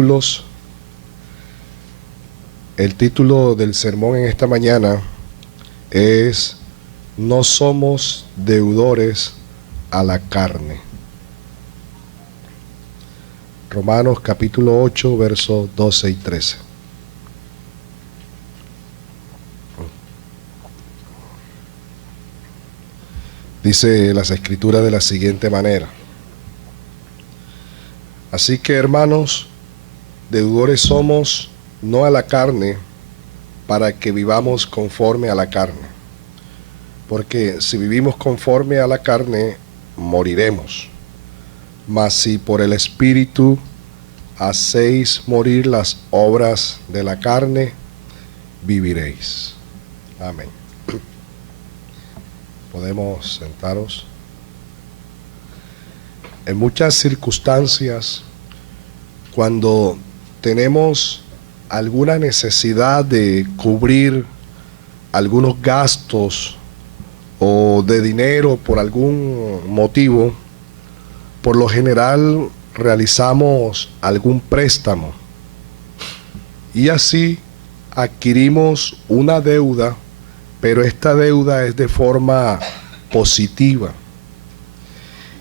versículos. El título del sermón en esta mañana es No somos deudores a la carne. Romanos capítulo 8, versos 12 y 13. Dice las Escrituras de la siguiente manera: Así que, hermanos, deudores somos no a la carne, para que vivamos conforme a la carne. Porque si vivimos conforme a la carne, moriremos. Mas si por el Espíritu hacéis morir las obras de la carne, viviréis. Amén. Podemos sentaros. En muchas circunstancias, cuando tenemos alguna necesidad de cubrir algunos gastos o de dinero por algún motivo, por lo general realizamos algún préstamo y así adquirimos una deuda, pero esta deuda es de forma positiva.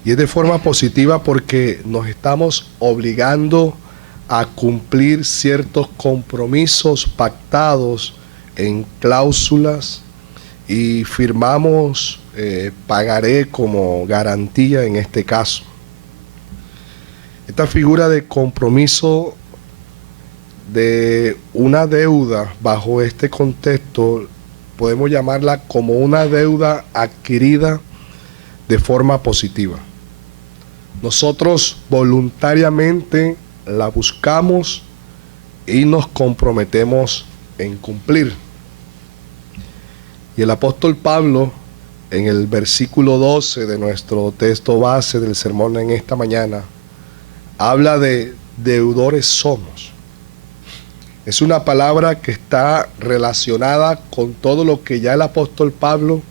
Y es de forma positiva porque nos estamos obligando a cumplir ciertos compromisos pactados en cláusulas y firmamos pagaré como garantía en este caso. Esta figura de compromiso de una deuda bajo este contexto podemos llamarla como una deuda adquirida de forma positiva. Nosotros voluntariamente la buscamos y nos comprometemos en cumplir. Y el apóstol Pablo, en el versículo 12 de nuestro texto base del sermón en esta mañana, habla de deudores somos. Es una palabra que está relacionada con todo lo que ya el apóstol Pablo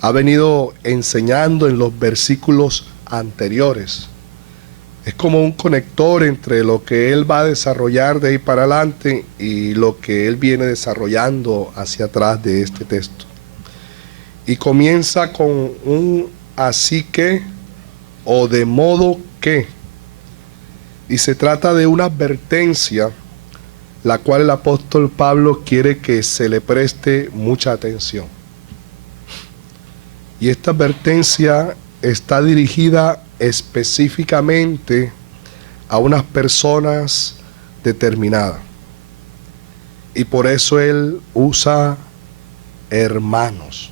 ha venido enseñando en los versículos anteriores. Es como un conector entre lo que él va a desarrollar de ahí para adelante y lo que él viene desarrollando hacia atrás de este texto. Y comienza con un así que o de modo que. Y se trata de una advertencia, la cual el apóstol Pablo quiere que se le preste mucha atención. Y esta advertencia está dirigida específicamente a unas personas determinadas. Y por eso él usa hermanos.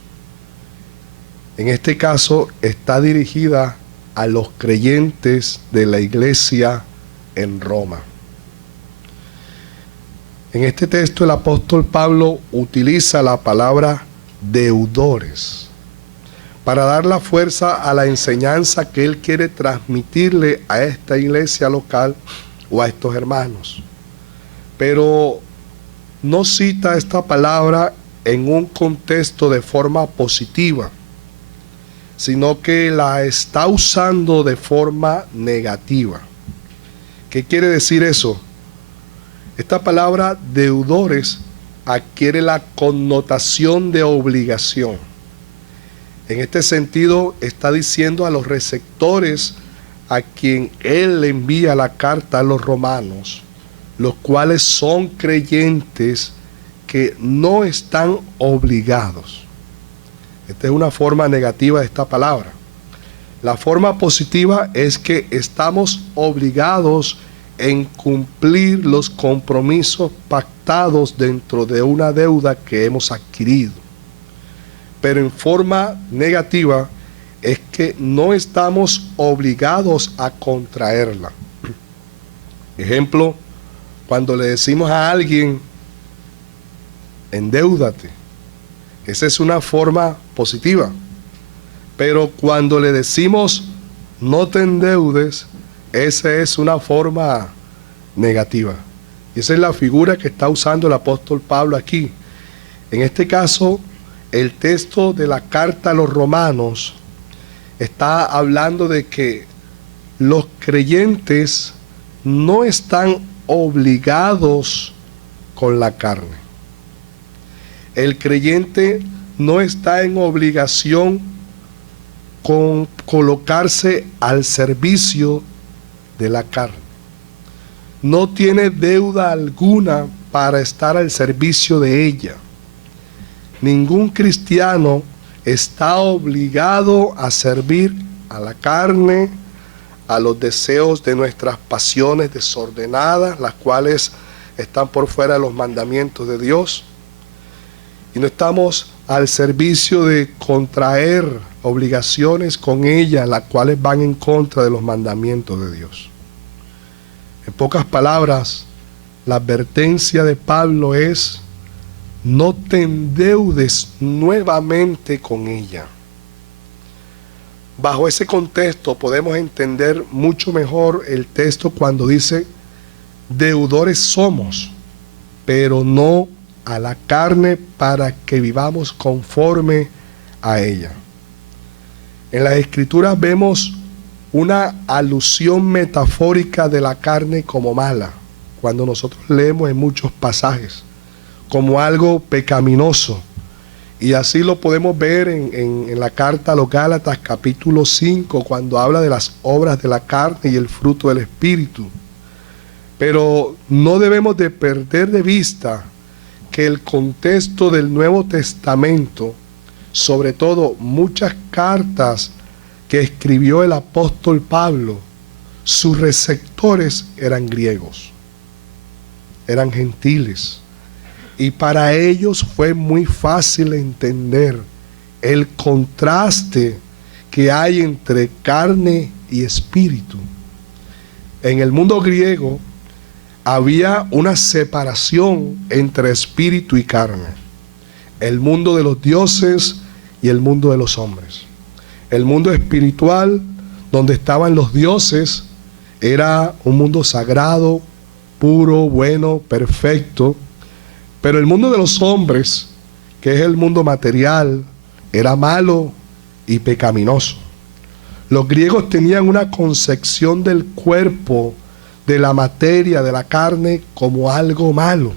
En este caso está dirigida a los creyentes de la iglesia en Roma. En este texto el apóstol Pablo utiliza la palabra deudores para dar la fuerza a la enseñanza que él quiere transmitirle a esta iglesia local o a estos hermanos. Pero no cita esta palabra en un contexto de forma positiva, sino que la está usando de forma negativa. ¿Qué quiere decir eso? Esta palabra deudores adquiere la connotación de obligación. En este sentido, está diciendo a los receptores a quien él le envía la carta a los romanos, los cuales son creyentes que no están obligados. Esta es una forma negativa de esta palabra. La forma positiva es que estamos obligados en cumplir los compromisos pactados dentro de una deuda que hemos adquirido. Pero en forma negativa es que no estamos obligados a contraerla. Ejemplo, cuando le decimos a alguien, endeúdate, esa es una forma positiva. Pero cuando le decimos, no te endeudes, esa es una forma negativa. Y esa es la figura que está usando el apóstol Pablo aquí. En este caso, el texto de la carta a los romanos está hablando de que los creyentes no están obligados con la carne. El creyente no está en obligación con colocarse al servicio de la carne. No tiene deuda alguna para estar al servicio de ella. Ningún cristiano está obligado a servir a la carne, a los deseos de nuestras pasiones desordenadas, las cuales están por fuera de los mandamientos de Dios. Y no estamos al servicio de contraer obligaciones con ella, las cuales van en contra de los mandamientos de Dios. En pocas palabras, la advertencia de Pablo es: no te endeudes nuevamente con ella. Bajo ese contexto podemos entender mucho mejor el texto cuando dice: deudores somos, pero no a la carne, para que vivamos conforme a ella. En las Escrituras vemos una alusión metafórica de la carne como mala, cuando nosotros leemos en muchos pasajes, como algo pecaminoso. Y así lo podemos ver en la carta a los Gálatas capítulo 5, cuando habla de las obras de la carne y el fruto del Espíritu. Pero no debemos de perder de vista que el contexto del Nuevo Testamento, sobre todo muchas cartas que escribió el apóstol Pablo, sus receptores eran griegos, eran gentiles. Y para ellos fue muy fácil entender el contraste que hay entre carne y espíritu. En el mundo griego había una separación entre espíritu y carne. El mundo de los dioses y el mundo de los hombres. El mundo espiritual, donde estaban los dioses, era un mundo sagrado, puro, bueno, perfecto. Pero el mundo de los hombres, que es el mundo material, era malo y pecaminoso. Los griegos tenían una concepción del cuerpo, de la materia, de la carne, como algo malo.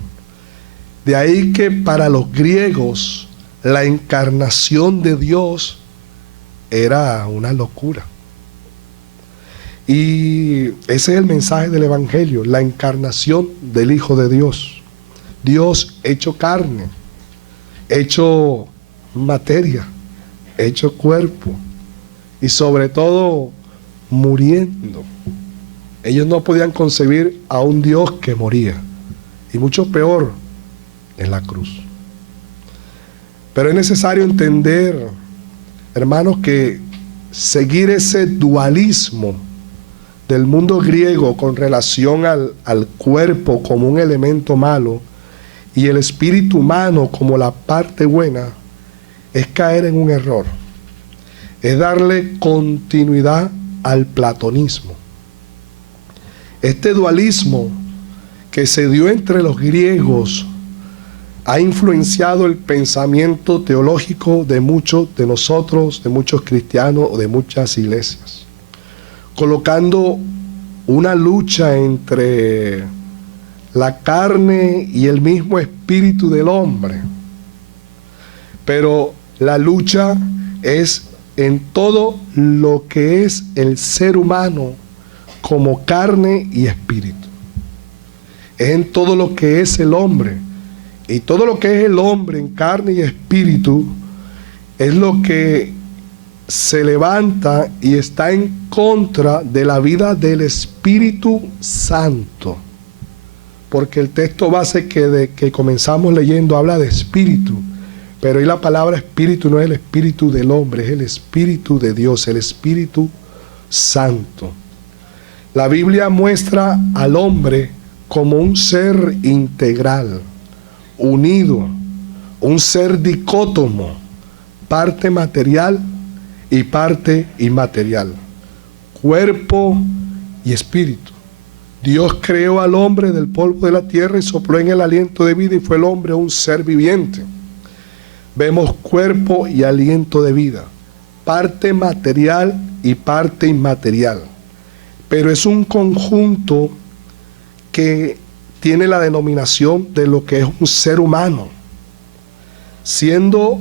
De ahí que para los griegos la encarnación de Dios era una locura. Y ese es el mensaje del Evangelio, la encarnación del Hijo de Dios. Dios hecho carne, hecho materia, hecho cuerpo y sobre todo muriendo. Ellos no podían concebir a un Dios que moría, y mucho peor, en la cruz. Pero es necesario entender, hermanos, que seguir ese dualismo del mundo griego con relación al cuerpo como un elemento malo y el espíritu humano como la parte buena, es caer en un error. Es darle continuidad al platonismo. Este dualismo que se dio entre los griegos ha influenciado el pensamiento teológico de muchos de nosotros, de muchos cristianos o de muchas iglesias, colocando una lucha entre la carne y el mismo espíritu del hombre. Pero la lucha es en todo lo que es el ser humano como carne y espíritu. Es en todo lo que es el hombre. Y todo lo que es el hombre en carne y espíritu es lo que se levanta y está en contra de la vida del Espíritu Santo. Porque el texto base que comenzamos leyendo habla de espíritu. Pero ahí la palabra espíritu no es el espíritu del hombre, es el espíritu de Dios, el Espíritu Santo. La Biblia muestra al hombre como un ser integral, unido, un ser dicótomo, parte material y parte inmaterial, cuerpo y espíritu. Dios creó al hombre del polvo de la tierra y sopló en el aliento de vida y fue el hombre un ser viviente. Vemos cuerpo y aliento de vida, parte material y parte inmaterial. Pero es un conjunto que tiene la denominación de lo que es un ser humano, siendo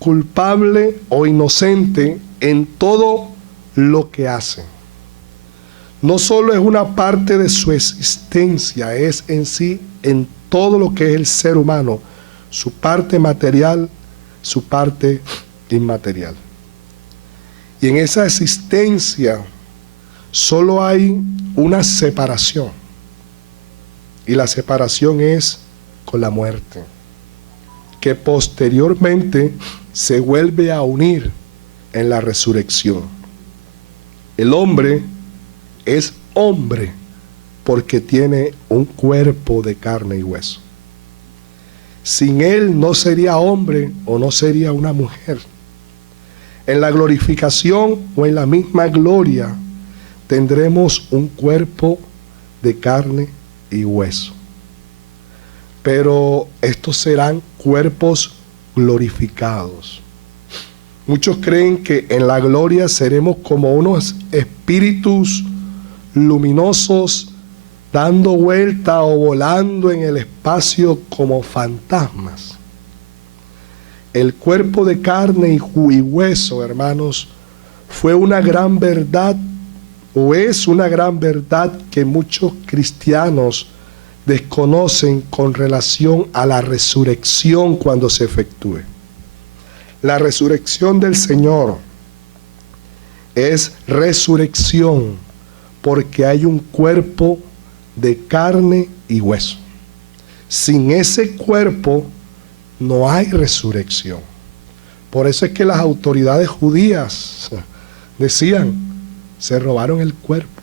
culpable o inocente en todo lo que hace. No solo es una parte de su existencia, es en sí, en todo lo que es el ser humano, su parte material, su parte inmaterial. Y en esa existencia solo hay una separación. Y la separación es con la muerte, que posteriormente se vuelve a unir en la resurrección. El hombre es hombre porque tiene un cuerpo de carne y hueso. Sin él no sería hombre o no sería una mujer. En la glorificación o en la misma gloria tendremos un cuerpo de carne y hueso. Pero estos serán cuerpos glorificados. Muchos creen que en la gloria seremos como unos espíritus luminosos dando vuelta o volando en el espacio como fantasmas. El cuerpo de carne y hueso, hermanos, fue una gran verdad o es una gran verdad que muchos cristianos desconocen con relación a la resurrección cuando se efectúe. La resurrección del Señor es resurrección porque hay un cuerpo de carne y hueso. Sin ese cuerpo no hay resurrección. Por eso es que las autoridades judías decían, se robaron el cuerpo.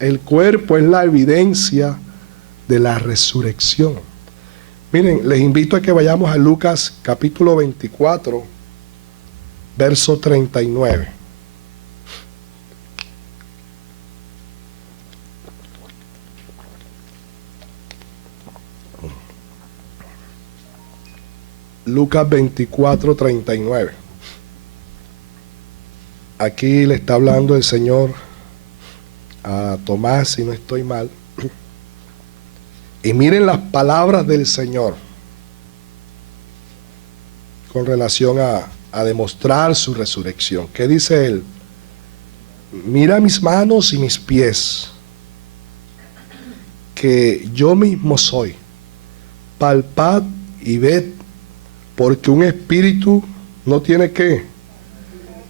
El cuerpo es la evidencia de la resurrección. Miren, les invito a que vayamos a Lucas capítulo 24, verso 39. Lucas 24, 39. Aquí le está hablando el Señor a Tomás, si no estoy mal. Y miren las palabras del Señor con relación a demostrar su resurrección. ¿Qué dice Él? Mira mis manos y mis pies, que yo mismo soy. Palpad y ved, porque un espíritu no tiene ¿qué?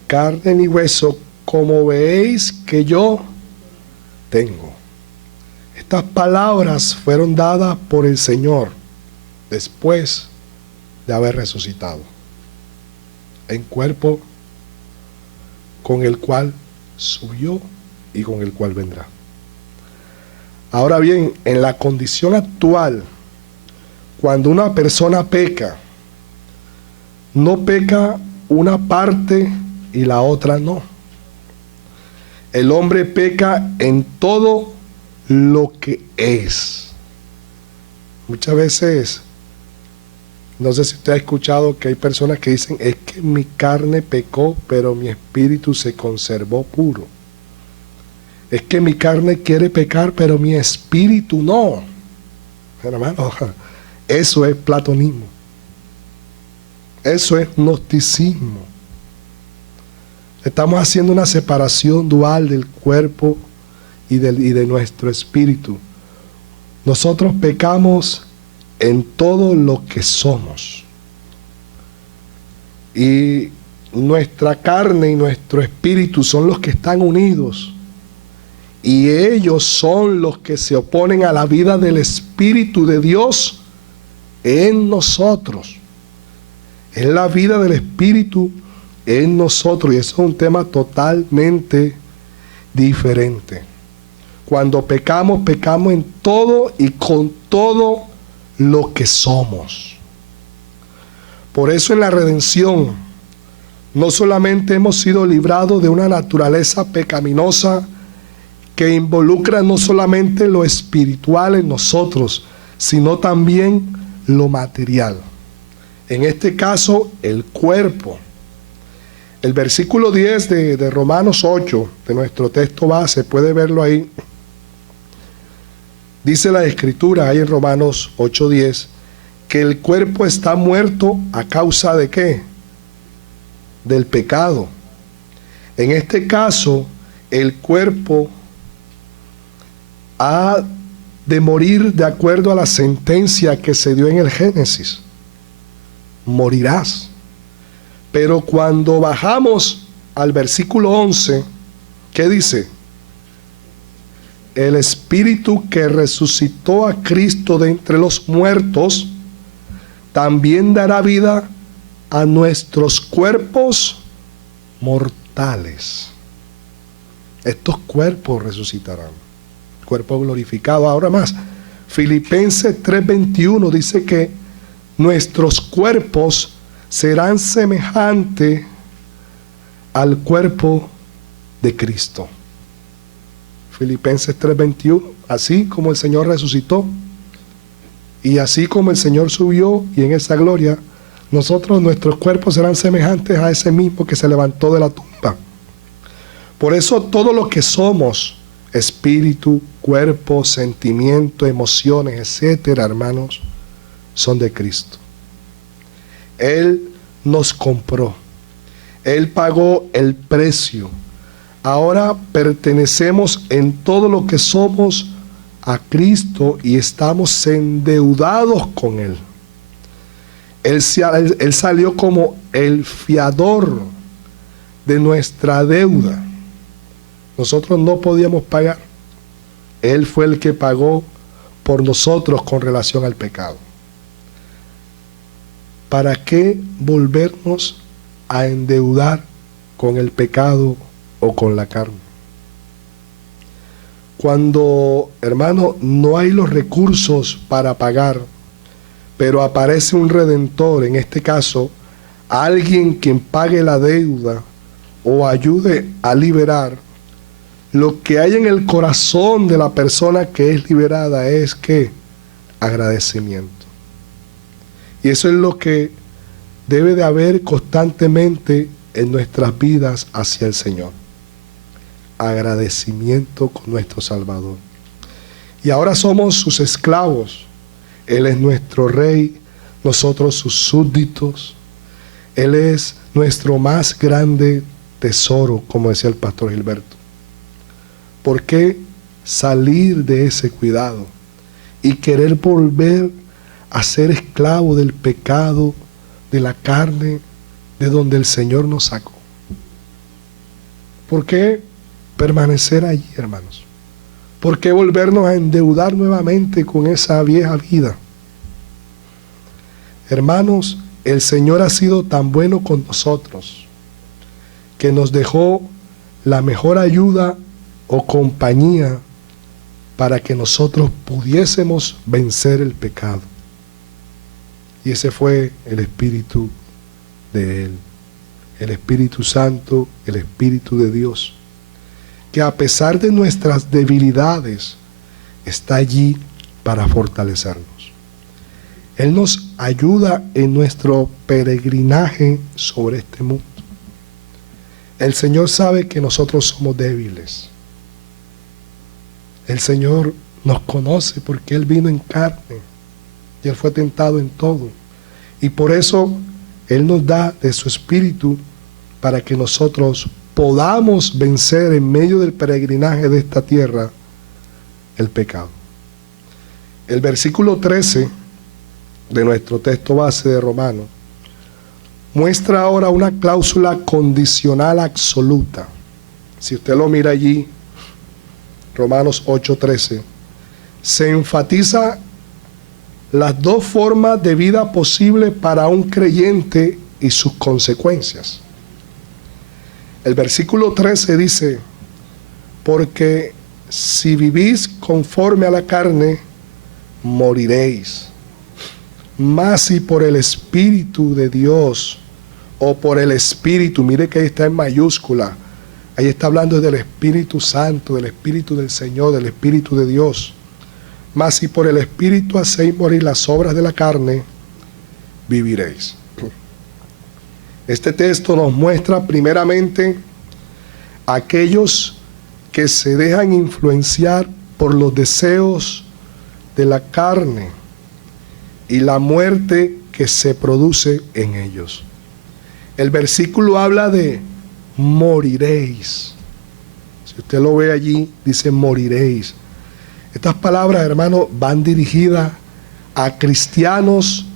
Carne ni hueso, como veis que yo tengo. Estas palabras fueron dadas por el Señor después de haber resucitado en cuerpo con el cual subió y con el cual vendrá. Ahora bien, en la condición actual, cuando una persona peca, no peca una parte y la otra no. El hombre peca en todo lo que es. Muchas veces, no sé si usted ha escuchado que hay personas que dicen, es que mi carne pecó, pero mi espíritu se conservó puro. Es que mi carne quiere pecar, pero mi espíritu no. Hermano, eso es platonismo. Eso es gnosticismo. Estamos haciendo una separación dual del cuerpo y de nuestro espíritu. Nosotros pecamos en todo lo que somos. Y nuestra carne y nuestro espíritu son los que están unidos. Y ellos son los que se oponen a la vida del Espíritu de Dios en nosotros. Es la vida del Espíritu en nosotros. Y eso es un tema totalmente diferente. Cuando pecamos, pecamos en todo y con todo lo que somos. Por eso en la redención, no solamente hemos sido librados de una naturaleza pecaminosa que involucra no solamente lo espiritual en nosotros, sino también lo material. En este caso, el cuerpo. El versículo 10 de Romanos 8, de nuestro texto base, puede verlo ahí. Dice la Escritura ahí en Romanos 8:10 que el cuerpo está muerto a causa de ¿qué? Del pecado. En este caso, el cuerpo ha de morir de acuerdo a la sentencia que se dio en el Génesis. Morirás. Pero cuando bajamos al versículo 11, ¿qué dice? El Espíritu que resucitó a Cristo de entre los muertos, también dará vida a nuestros cuerpos mortales. Estos cuerpos resucitarán, cuerpo glorificado. Ahora más, Filipenses 3:21 dice que nuestros cuerpos serán semejantes al cuerpo de Cristo. Filipenses 3:21, así como el Señor resucitó y así como el Señor subió y en esa gloria, nuestros cuerpos serán semejantes a ese mismo que se levantó de la tumba. Por eso todo lo que somos, espíritu, cuerpo, sentimiento, emociones, etcétera, hermanos, son de Cristo. Él nos compró. Él pagó el precio. Ahora pertenecemos en todo lo que somos a Cristo y estamos endeudados con Él. Él salió como el fiador de nuestra deuda. Nosotros no podíamos pagar. Él fue el que pagó por nosotros con relación al pecado. ¿Para qué volvernos a endeudar con el pecado o con la carne? Cuando, hermano, no hay los recursos para pagar, pero aparece un redentor, en este caso, alguien quien pague la deuda o ayude a liberar, lo que hay en el corazón de la persona que es liberada es ¿qué? Agradecimiento. Y eso es lo que debe de haber constantemente en nuestras vidas hacia el Señor. Agradecimiento con nuestro Salvador. Y ahora somos sus esclavos. Él es nuestro rey, nosotros sus súbditos. Él es nuestro más grande tesoro, como decía el pastor Gilberto. ¿Por qué salir de ese cuidado y querer volver a ser esclavo del pecado, de la carne, de donde el Señor nos sacó? ¿Por qué permanecer allí, hermanos? ¿Por qué volvernos a endeudar nuevamente con esa vieja vida? Hermanos, el Señor ha sido tan bueno con nosotros que nos dejó la mejor ayuda o compañía para que nosotros pudiésemos vencer el pecado. Y ese fue el Espíritu de Él, el Espíritu Santo, el Espíritu de Dios, que a pesar de nuestras debilidades, está allí para fortalecernos. Él nos ayuda en nuestro peregrinaje sobre este mundo. El Señor sabe que nosotros somos débiles. El Señor nos conoce porque Él vino en carne y Él fue tentado en todo. Y por eso Él nos da de su Espíritu para que nosotros podamos vencer en medio del peregrinaje de esta tierra el pecado. El versículo 13 de nuestro texto base de Romanos muestra ahora una cláusula condicional absoluta. Si usted lo mira allí, Romanos 8:13, se enfatiza las dos formas de vida posibles para un creyente y sus consecuencias. El versículo 13 dice, porque si vivís conforme a la carne, moriréis. Mas si por el Espíritu de Dios, o por el Espíritu, mire que ahí está en mayúscula, ahí está hablando del Espíritu Santo, del Espíritu del Señor, del Espíritu de Dios. Mas si por el Espíritu hacéis morir las obras de la carne, viviréis. Este texto nos muestra primeramente a aquellos que se dejan influenciar por los deseos de la carne y la muerte que se produce en ellos. El versículo habla de moriréis. Si usted lo ve allí, dice moriréis. Estas palabras, hermano, van dirigidas a cristianos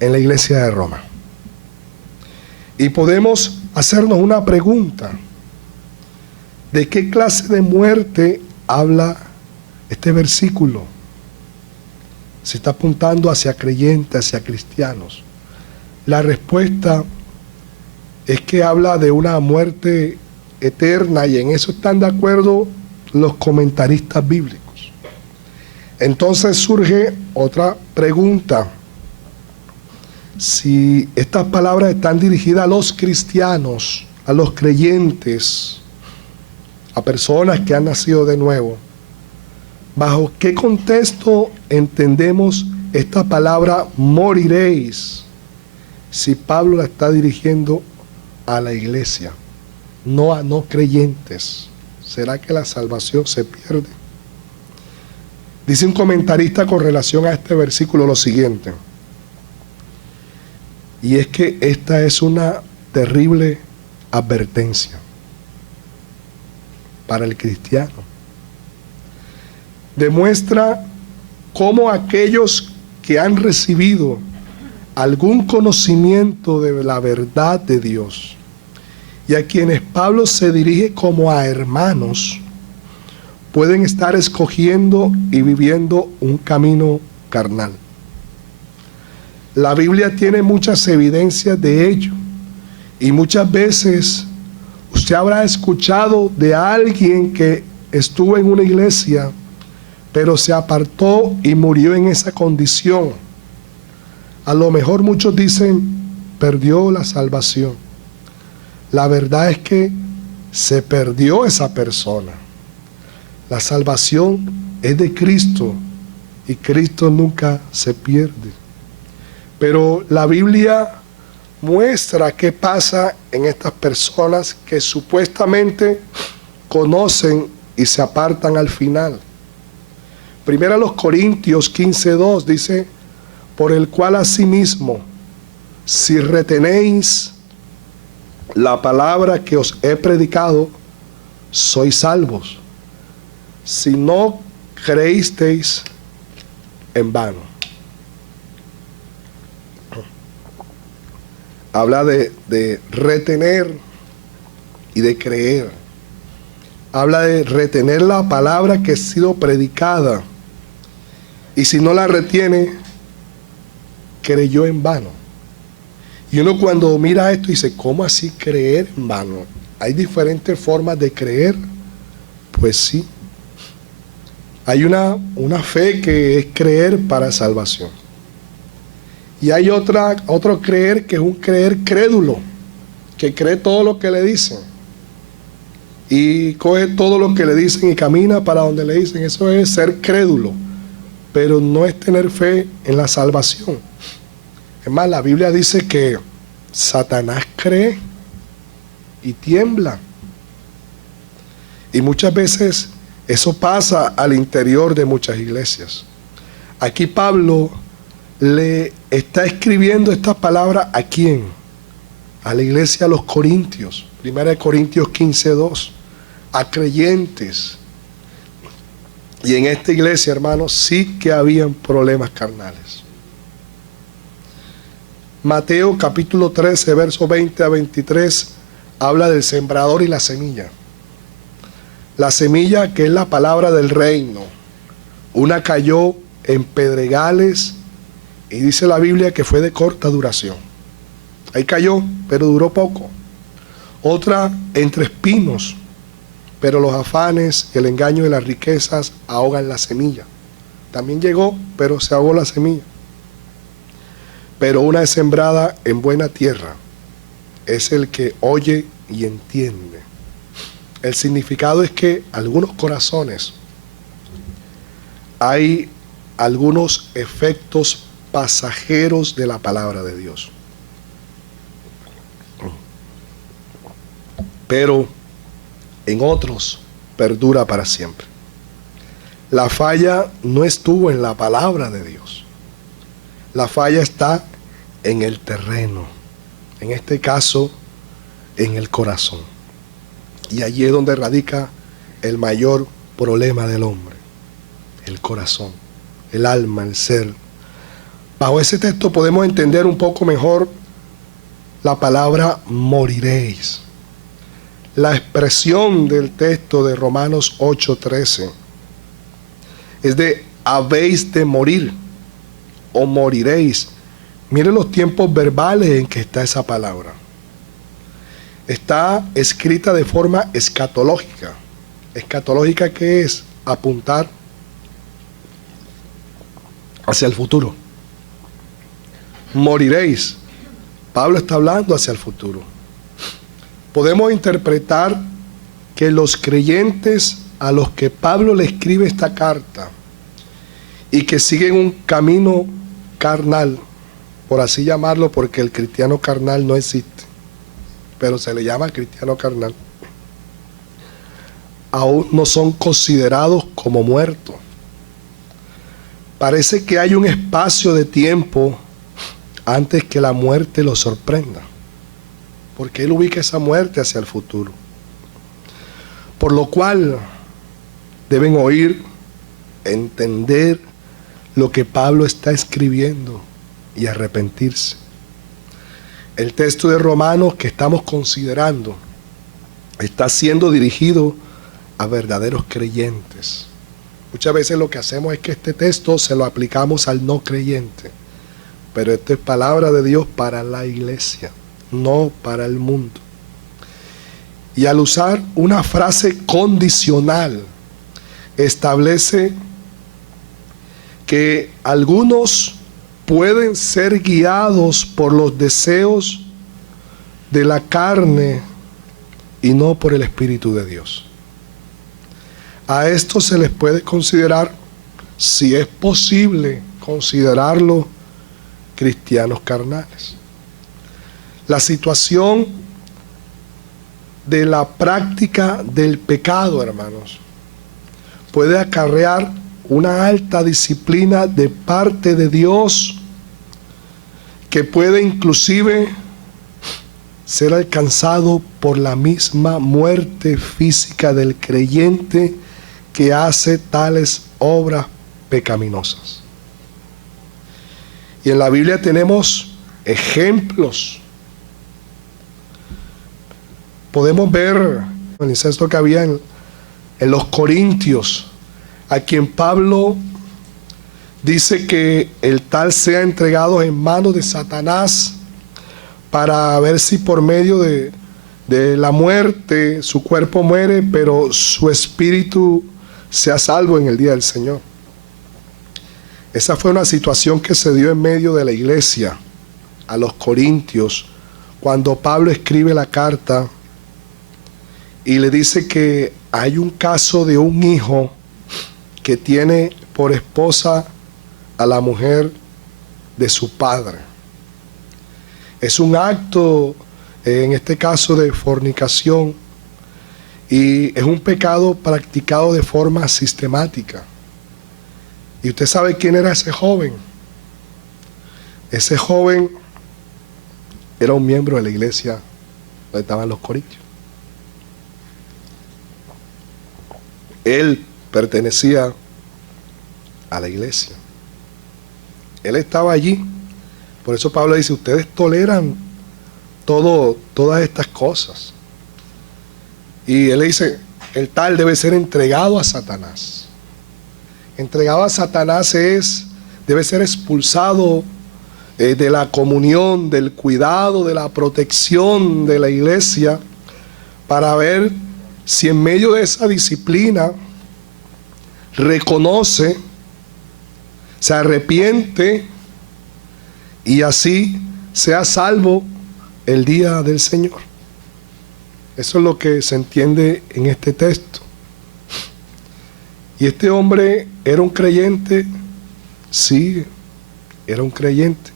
en la iglesia de Roma. Y podemos hacernos una pregunta. ¿De qué clase de muerte habla este versículo? Se está apuntando hacia creyentes, hacia cristianos. La respuesta es que habla de una muerte eterna, y en eso están de acuerdo los comentaristas bíblicos. Entonces surge otra pregunta. Si estas palabras están dirigidas a los cristianos, a los creyentes, a personas que han nacido de nuevo, ¿bajo qué contexto entendemos esta palabra moriréis si Pablo la está dirigiendo a la iglesia, no a no creyentes? ¿Será que la salvación se pierde? Dice un comentarista con relación a este versículo lo siguiente, y es que esta es una terrible advertencia para el cristiano. Demuestra cómo aquellos que han recibido algún conocimiento de la verdad de Dios y a quienes Pablo se dirige como a hermanos, pueden estar escogiendo y viviendo un camino carnal. La Biblia tiene muchas evidencias de ello, y muchas veces usted habrá escuchado de alguien que estuvo en una iglesia, pero se apartó y murió en esa condición. A lo mejor muchos dicen, perdió la salvación. La verdad es que se perdió esa persona. La salvación es de Cristo y Cristo nunca se pierde. Pero la Biblia muestra qué pasa en estas personas que supuestamente conocen y se apartan al final. Primero a los Corintios 15:2 dice, por el cual asimismo, si retenéis la palabra que os he predicado, sois salvos. Si no creísteis en vano. Habla de retener y de creer. Habla de retener la palabra que ha sido predicada. Y si no la retiene, creyó en vano. Y uno cuando mira esto dice, ¿cómo así creer en vano? ¿Hay diferentes formas de creer? Pues sí. Hay una fe que es creer para salvación. Y hay otro creer que es un creer crédulo, que cree todo lo que le dicen. Y coge todo lo que le dicen y camina para donde le dicen. Eso es ser crédulo, pero no es tener fe en la salvación. Es más, la Biblia dice que Satanás cree y tiembla. Y muchas veces eso pasa al interior de muchas iglesias. Aquí Pablo le está escribiendo esta palabra ¿a quién? A la iglesia, a los Corintios. 1 Corintios 15:2. A creyentes. Y en esta iglesia, hermanos, sí que habían problemas carnales. Mateo capítulo 13, verso 20 a 23, habla del sembrador y la semilla. La semilla, que es la palabra del reino. Una cayó en pedregales y dice la Biblia que fue de corta duración. Ahí cayó, pero duró poco. Otra entre espinos, pero los afanes y el engaño de las riquezas ahogan la semilla. También llegó, pero se ahogó la semilla. Pero una es sembrada en buena tierra, es el que oye y entiende. El significado es que algunos corazones hay algunos efectos pasajeros de la palabra de Dios. Pero en otros perdura para siempre. La falla no estuvo en la palabra de Dios. La falla está en el terreno, en este caso, en el corazón. Y allí es donde radica el mayor problema del hombre, el corazón, el alma, el ser. Bajo ese texto podemos entender un poco mejor la palabra moriréis. La expresión del texto de Romanos 8:13 es de habéis de morir o moriréis. Miren los tiempos verbales en que está esa palabra. Está escrita de forma escatológica. Escatológica, ¿qué es? Apuntar hacia el futuro. Moriréis. Pablo está hablando hacia el futuro. Podemos interpretar que los creyentes a los que Pablo le escribe esta carta y que siguen un camino carnal, por así llamarlo, porque el cristiano carnal no existe, pero se le llama cristiano carnal, aún no son considerados como muertos. Parece que hay un espacio de tiempo antes que la muerte los sorprenda, porque él ubica esa muerte hacia el futuro. Por lo cual deben oír, entender lo que Pablo está escribiendo y arrepentirse. El texto de Romanos que estamos considerando está siendo dirigido a verdaderos creyentes. Muchas veces lo que hacemos es que este texto se lo aplicamos al no creyente, pero esta es palabra de Dios para la iglesia, no para el mundo. Y al usar una frase condicional, establece que algunos pueden ser guiados por los deseos de la carne y no por el Espíritu de Dios. A esto se les puede considerar, si es posible considerarlo, cristianos carnales. La situación de la práctica del pecado, hermanos, puede acarrear una alta disciplina de parte de Dios que puede inclusive ser alcanzado por la misma muerte física del creyente que hace tales obras pecaminosas. Y en la Biblia tenemos ejemplos. Podemos ver el incesto que había en los Corintios, a quien Pablo dice que el tal sea entregado en manos de Satanás para ver si por medio de la muerte su cuerpo muere, pero su espíritu sea salvo en el día del Señor. Esa fue una situación que se dio en medio de la iglesia a los Corintios cuando Pablo escribe la carta y le dice que hay un caso de un hijo que tiene por esposa a la mujer de su padre. Es un acto, en este caso, de fornicación, y es un pecado practicado de forma sistemática. Y usted sabe quién era ese joven. Ese joven era un miembro de la iglesia donde estaban los corintios. Él pertenecía a la iglesia. Él estaba allí. Por eso Pablo dice, ustedes toleran todas estas cosas. Y él dice, el tal debe ser entregado a Satanás. Entregado a Satanás debe ser expulsado de la comunión, del cuidado, de la protección de la iglesia, para ver si en medio de esa disciplina reconoce, se arrepiente y así sea salvo el día del Señor. Eso es lo que se entiende en este texto. Y este hombre era un creyente, sí, era un creyente.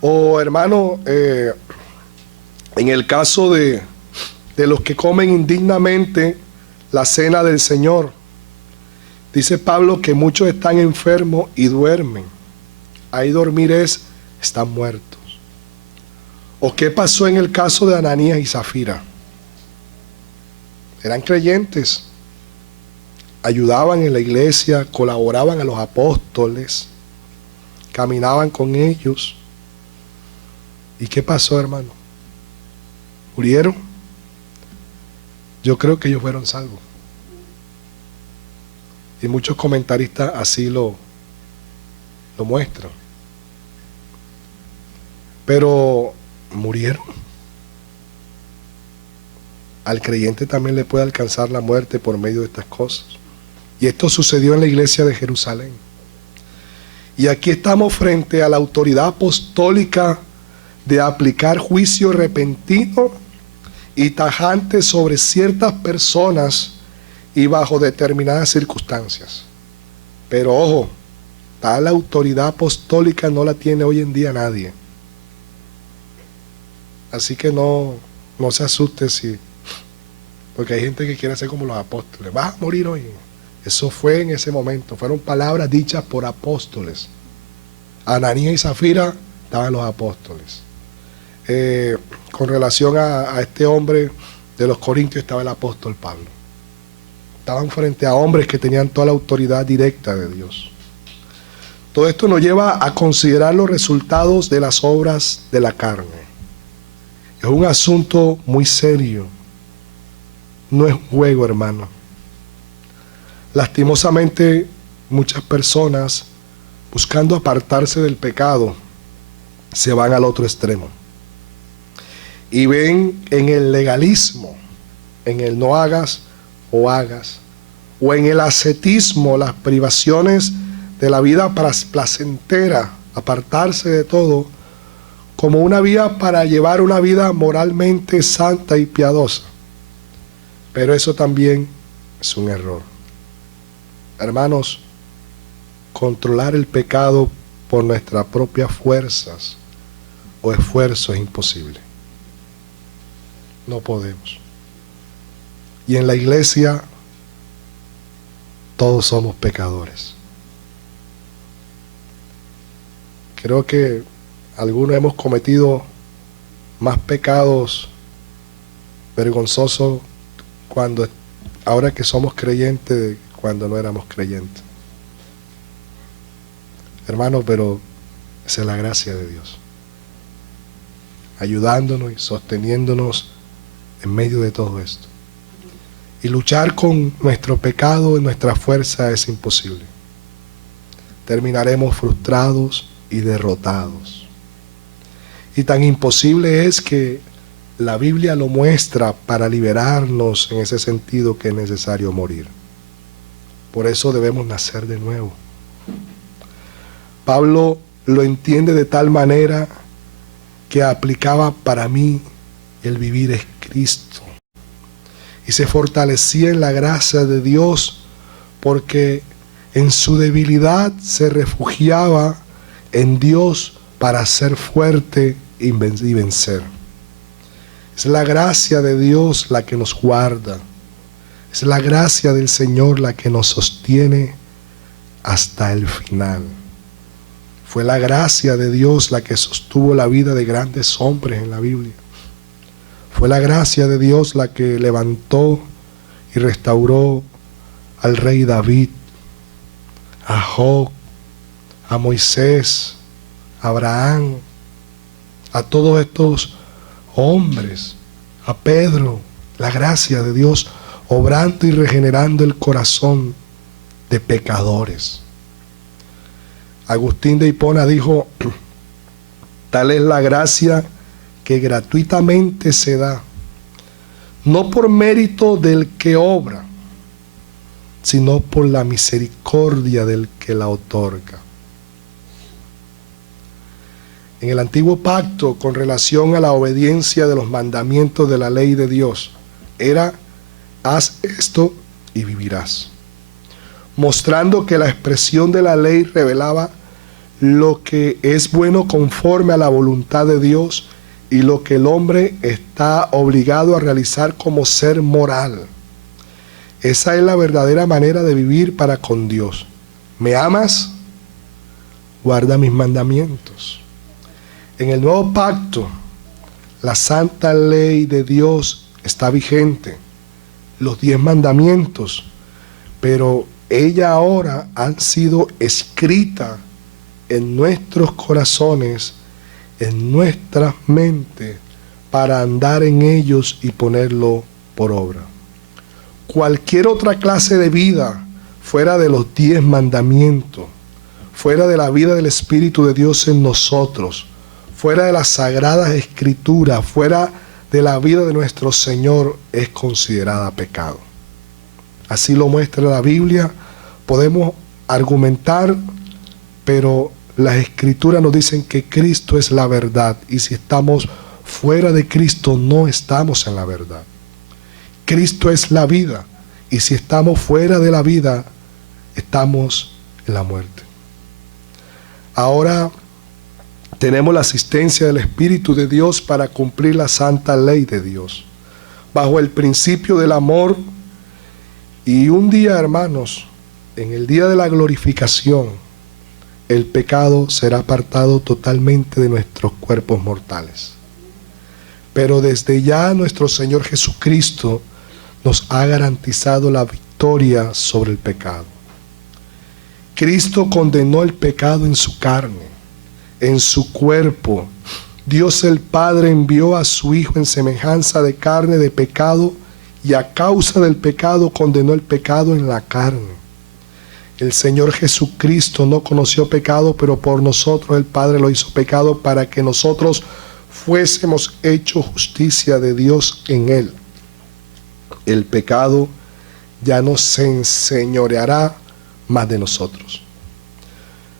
O hermano, en el caso de los que comen indignamente la cena del Señor, Dice Pablo que muchos están enfermos y duermen. Ahí dormir están muertos. ¿O qué pasó en el caso de Ananías y Zafira? Eran creyentes, ayudaban en la iglesia, colaboraban a los apóstoles, caminaban con ellos. ¿Y qué pasó, hermano? ¿Murieron? Yo creo que ellos fueron salvos. Y muchos comentaristas así lo muestran. Pero murieron. Al creyente también le puede alcanzar la muerte por medio de estas cosas. Y esto sucedió en la iglesia de Jerusalén. Y aquí estamos frente a la autoridad apostólica de aplicar juicio repentino y tajante sobre ciertas personas y bajo determinadas circunstancias. Pero ojo, tal autoridad apostólica no la tiene hoy en día nadie. Así que no se asuste porque hay gente que quiere ser como los apóstoles. Vas a morir hoy. Eso fue en ese momento. Fueron palabras dichas por apóstoles. Ananías y Zafira estaban los apóstoles. Con relación a este hombre de los Corintios estaba el apóstol Pablo. Estaban frente a hombres que tenían toda la autoridad directa de Dios. Todo esto nos lleva a considerar los resultados de las obras de la carne. Es un asunto muy serio. No es un juego, hermano. Lastimosamente, muchas personas, buscando apartarse del pecado, se van al otro extremo. Y ven en el legalismo, en el no hagas o hagas, o en el ascetismo, las privaciones de la vida placentera, apartarse de todo, como una vía para llevar una vida moralmente santa y piadosa. Pero eso también es un error. Hermanos, controlar el pecado por nuestras propias fuerzas o esfuerzo es imposible. No podemos. Y en la iglesia todos somos pecadores. Creo que algunos hemos cometido más pecados vergonzosos ahora que somos creyentes de cuando no éramos creyentes. Hermanos, pero esa es la gracia de Dios, ayudándonos y sosteniéndonos en medio de todo esto. Y luchar con nuestro pecado y nuestra fuerza es imposible. Terminaremos frustrados y derrotados. Y tan imposible es que la Biblia lo muestra para liberarnos en ese sentido que es necesario morir. Por eso debemos nacer de nuevo. Pablo lo entiende de tal manera que aplicaba: para mí el vivir es Cristo. Y se fortalecía en la gracia de Dios porque en su debilidad se refugiaba en Dios para ser fuerte y vencer. Es la gracia de Dios la que nos guarda. Es la gracia del Señor la que nos sostiene hasta el final. Fue la gracia de Dios la que sostuvo la vida de grandes hombres en la Biblia. Fue la gracia de Dios la que levantó y restauró al rey David, a Job, a Moisés, a Abraham, a todos estos hombres, a Pedro. La gracia de Dios obrando y regenerando el corazón de pecadores. Agustín de Hipona dijo: tal es la gracia que gratuitamente se da, no por mérito del que obra, sino por la misericordia del que la otorga. En el antiguo pacto, con relación a la obediencia de los mandamientos de la ley de Dios, era: haz esto y vivirás. Mostrando que la expresión de la ley revelaba lo que es bueno conforme a la voluntad de Dios y lo que el hombre está obligado a realizar como ser moral. Esa es la verdadera manera de vivir para con Dios. ¿Me amas? Guarda mis mandamientos. En el nuevo pacto, la santa ley de Dios está vigente, los 10 mandamientos, pero ella ahora han sido escritas en nuestros corazones, en nuestras mentes, para andar en ellos y ponerlo por obra. Cualquier otra clase de vida fuera de los 10 mandamientos, fuera de la vida del Espíritu de Dios en nosotros, fuera de las sagradas escrituras, fuera de la vida de nuestro Señor, es considerada pecado. Así lo muestra la Biblia. Podemos argumentar, pero las escrituras nos dicen que Cristo es la verdad, y si estamos fuera de Cristo no estamos en la verdad. Cristo es la vida, y si estamos fuera de la vida estamos en la muerte. Ahora tenemos la asistencia del Espíritu de Dios para cumplir la santa ley de Dios, bajo el principio del amor. Y un día, hermanos, en el día de la glorificación, el pecado será apartado totalmente de nuestros cuerpos mortales. Pero desde ya nuestro Señor Jesucristo nos ha garantizado la victoria sobre el pecado. Cristo condenó el pecado en su carne, en su cuerpo. Dios el Padre envió a su Hijo en semejanza de carne de pecado, y a causa del pecado condenó el pecado en la carne. El Señor Jesucristo no conoció pecado, pero por nosotros el Padre lo hizo pecado para que nosotros fuésemos hechos justicia de Dios en Él. El pecado ya no se enseñoreará más de nosotros.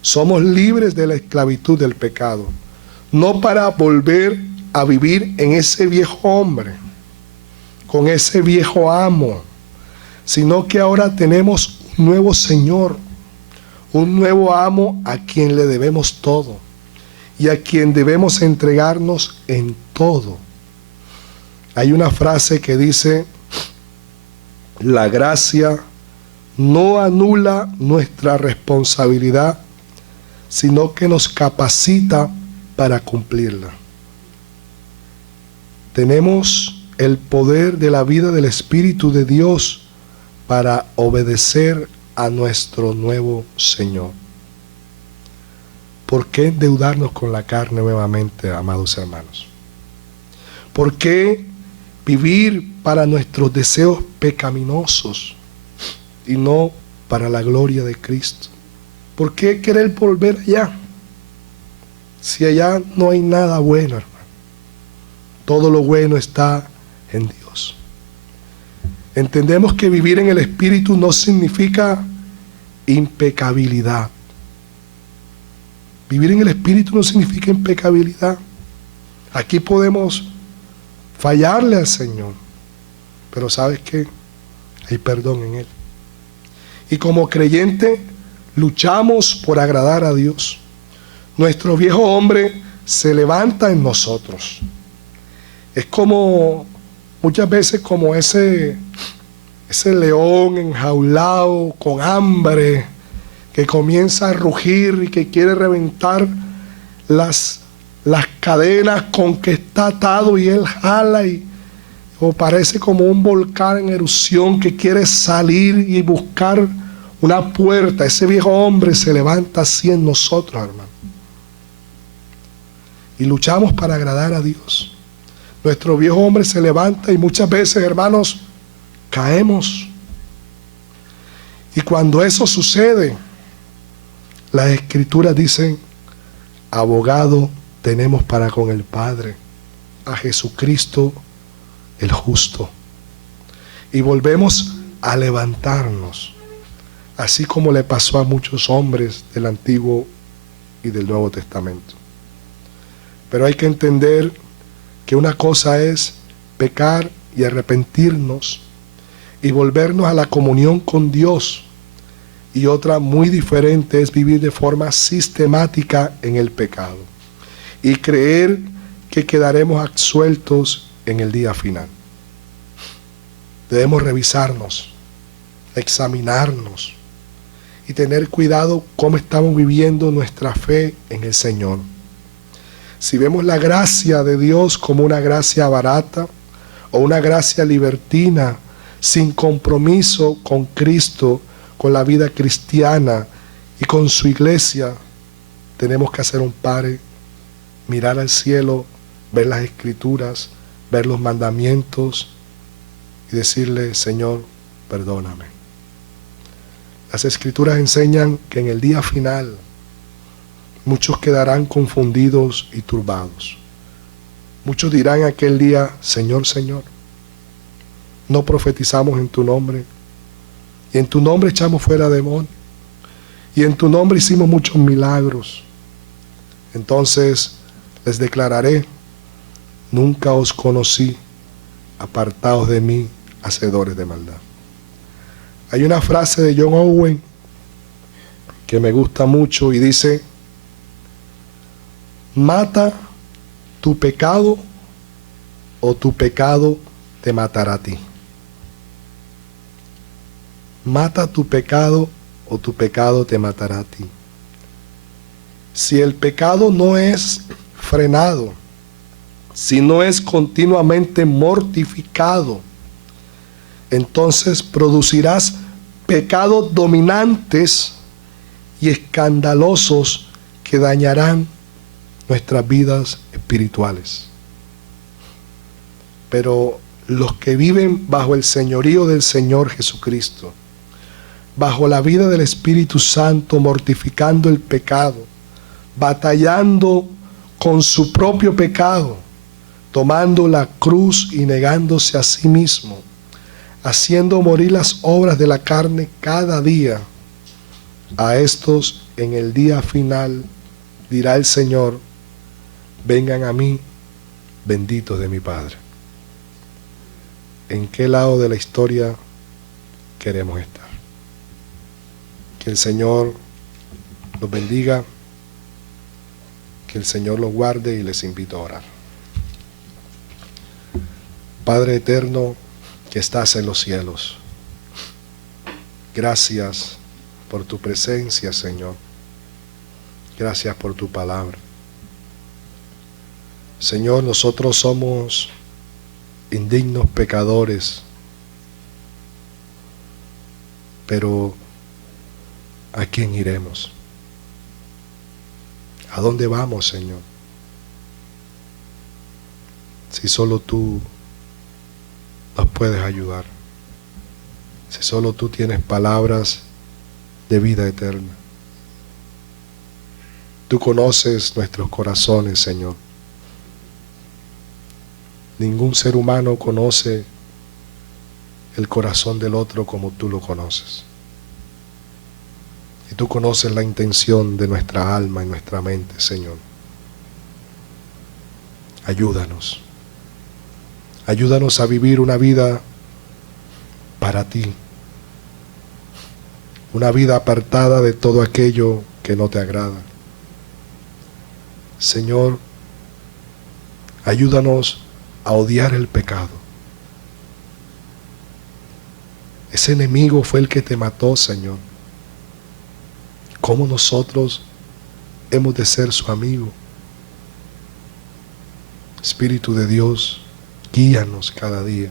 Somos libres de la esclavitud del pecado, no para volver a vivir en ese viejo hombre, con ese viejo amo, sino que ahora tenemos un nuevo Señor, un nuevo amo a quien le debemos todo y a quien debemos entregarnos en todo. Hay una frase que dice: la gracia no anula nuestra responsabilidad, sino que nos capacita para cumplirla. Tenemos el poder de la vida del Espíritu de Dios para obedecer a nuestro nuevo Señor. ¿Por qué endeudarnos con la carne nuevamente, amados hermanos? ¿Por qué vivir para nuestros deseos pecaminosos y no para la gloria de Cristo? ¿Por qué querer volver allá? Si allá no hay nada bueno, hermano. Todo lo bueno está en Dios. Entendemos que vivir en el Espíritu no significa impecabilidad. Vivir en el Espíritu no significa impecabilidad. Aquí podemos fallarle al Señor, pero ¿sabes qué? Hay perdón en Él. Y como creyente luchamos por agradar a Dios. Nuestro viejo hombre se levanta en nosotros. Es como muchas veces como ese león enjaulado con hambre que comienza a rugir y que quiere reventar las cadenas con que está atado, y él jala o parece como un volcán en erupción que quiere salir y buscar una puerta. Ese viejo hombre se levanta así en nosotros, hermano. Y luchamos para agradar a Dios. Nuestro viejo hombre se levanta y muchas veces, hermanos, caemos. Y cuando eso sucede, las Escrituras dicen: abogado tenemos para con el Padre, a Jesucristo el justo. Y volvemos a levantarnos, así como le pasó a muchos hombres del Antiguo y del Nuevo Testamento. Pero hay que entender que una cosa es pecar y arrepentirnos y volvernos a la comunión con Dios, y otra muy diferente es vivir de forma sistemática en el pecado y creer que quedaremos absueltos en el día final. Debemos revisarnos examinarnos y tener cuidado cómo estamos viviendo nuestra fe en el Señor. Si vemos la gracia de Dios como una gracia barata o una gracia libertina, sin compromiso con Cristo, con la vida cristiana y con su iglesia, tenemos que hacer un pare, mirar al cielo, ver las Escrituras, ver los mandamientos y decirle: Señor, perdóname. Las Escrituras enseñan que en el día final muchos quedarán confundidos y turbados. Muchos dirán aquel día: Señor, Señor, no profetizamos en tu nombre, y en tu nombre echamos fuera demonios, y en tu nombre hicimos muchos milagros. Entonces les declararé: nunca os conocí, apartados de mí, hacedores de maldad. Hay una frase de John Owen que me gusta mucho y dice: mata tu pecado o tu pecado te matará a ti. Mata tu pecado o tu pecado te matará a ti. Si el pecado no es frenado, si no es continuamente mortificado, entonces producirás pecados dominantes y escandalosos que dañarán nuestras vidas espirituales. Pero los que viven bajo el señorío del Señor Jesucristo, bajo la vida del Espíritu Santo, mortificando el pecado, batallando con su propio pecado, tomando la cruz y negándose a sí mismo, haciendo morir las obras de la carne cada día, a estos en el día final dirá el Señor: vengan a mí, benditos de mi Padre. ¿En qué lado de la historia queremos estar? Que el Señor los bendiga, que el Señor los guarde, y les invito a orar. Padre eterno que estás en los cielos, gracias por tu presencia, Señor. Gracias por tu palabra. Señor, nosotros somos indignos pecadores, pero ¿a quién iremos? ¿A dónde vamos, Señor? Si solo tú nos puedes ayudar, si solo tú tienes palabras de vida eterna. Tú conoces nuestros corazones, Señor. Ningún ser humano conoce el corazón del otro como tú lo conoces. Y tú conoces la intención de nuestra alma y nuestra mente, Señor. Ayúdanos. Ayúdanos a vivir una vida para ti. Una vida apartada de todo aquello que no te agrada. Señor, ayúdanos a odiar el pecado. Ese enemigo fue el que te mató, Señor. ¿Cómo nosotros hemos de ser su amigo? Espíritu de Dios, guíanos cada día.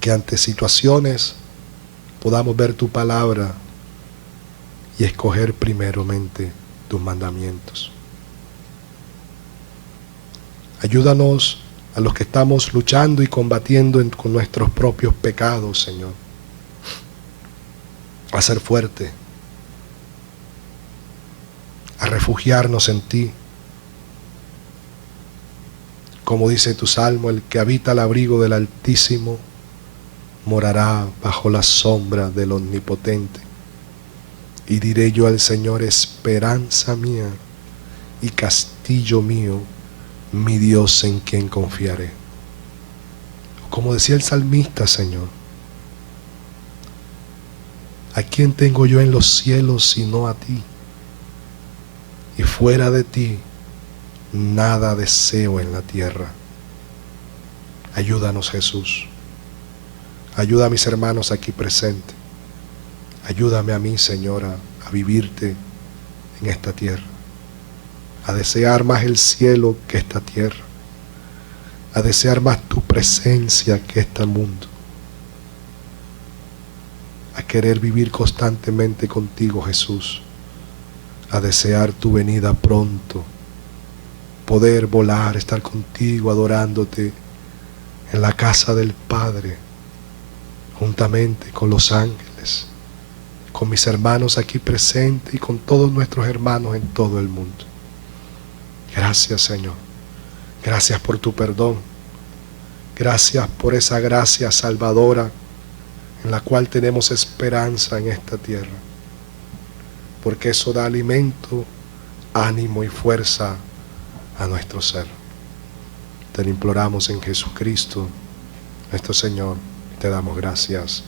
Que ante situaciones podamos ver tu palabra y escoger primeramente tus mandamientos. Ayúdanos a los que estamos luchando y combatiendo con nuestros propios pecados, Señor, a ser fuerte, a refugiarnos en ti. Como dice tu salmo: el que habita al abrigo del Altísimo morará bajo la sombra del Omnipotente. Y diré yo al Señor: esperanza mía y castillo mío, mi Dios en quien confiaré. Como decía el salmista, Señor: ¿a quién tengo yo en los cielos sino a ti? Y fuera de ti nada deseo en la tierra. Ayúdanos, Jesús, Ayuda a mis hermanos aquí presentes. Ayúdame a mí, Señora, a vivirte en esta tierra, a desear más el cielo que esta tierra, a desear más tu presencia que este mundo, a querer vivir constantemente contigo, Jesús, a desear tu venida pronto, poder volar, estar contigo, adorándote en la casa del Padre, juntamente con los ángeles, con mis hermanos aquí presentes y con todos nuestros hermanos en todo el mundo. Gracias, Señor. Gracias por tu perdón. Gracias por esa gracia salvadora en la cual tenemos esperanza en esta tierra. Porque eso da alimento, ánimo y fuerza a nuestro ser. Te lo imploramos en Jesucristo, nuestro Señor, y te damos gracias.